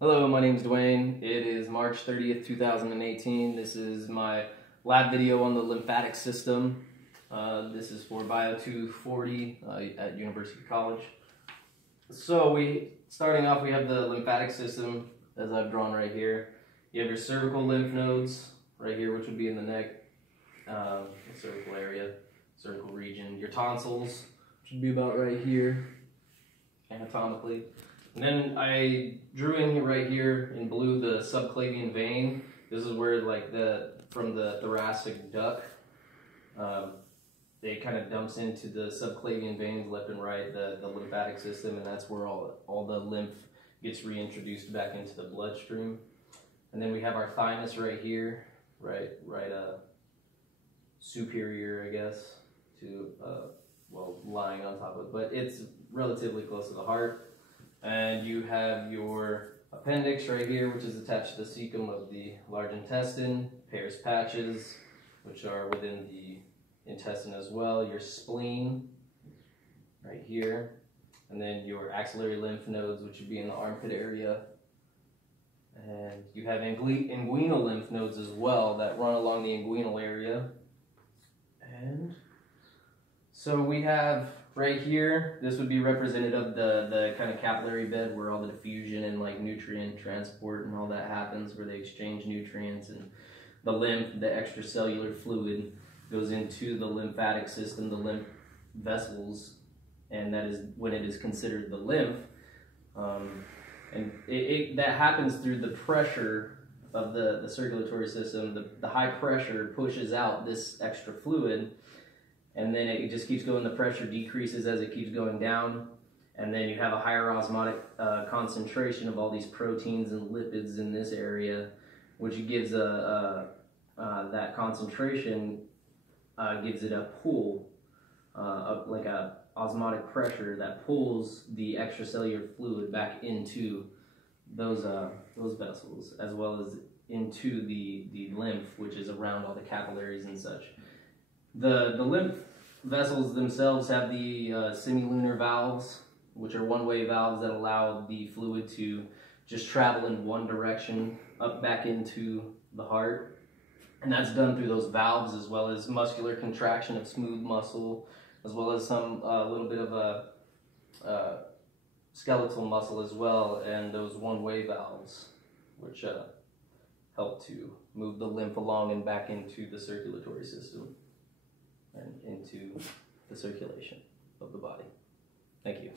Hello, my name is Duane. It is March 30th, 2018. This is my lab video on the lymphatic system. This is for Bio 240 at University College. So starting off, we have the lymphatic system as I've drawn right here. You have your cervical lymph nodes right here, which would be in the neck, the cervical area, cervical region. Your tonsils, which would be about right here, anatomically. And then I drew in right here in blue the subclavian vein. This is where from the thoracic duct, it kind of dumps into the subclavian veins left and right, the lymphatic system, and that's where all the lymph gets reintroduced back into the bloodstream. And then we have our thymus right here, right superior, I guess, to, lying on top of it, but it's relatively close to the heart. And you have your appendix right here, which is attached to the cecum of the large intestine, Peyer's patches, which are within the intestine as well, your spleen right here, and then your axillary lymph nodes, which would be in the armpit area. And you have inguinal lymph nodes as well that run along the inguinal area. And so we have right here, this would be representative of the kind of capillary bed where all the diffusion and nutrient transport and all that happens, where they exchange nutrients, and the lymph, the extracellular fluid, goes into the lymphatic system, the lymph vessels, and that is when it is considered the lymph. And that happens through the pressure of the circulatory system. The high pressure pushes out this extra fluid, and then it just keeps going. The pressure decreases as it keeps going down, and then you have a higher osmotic concentration of all these proteins and lipids in this area, which gives that concentration gives it a pull, like a osmotic pressure that pulls the extracellular fluid back into those vessels, as well as into the lymph, which is around all the capillaries and such. The lymph vessels themselves have the semilunar valves, which are one-way valves that allow the fluid to just travel in one direction up back into the heart. And that's done through those valves, as well as muscular contraction of smooth muscle, as well as some little bit of a skeletal muscle as well, and those one-way valves, which help to move the lymph along and back into the circulatory system and into the circulation of the body. Thank you.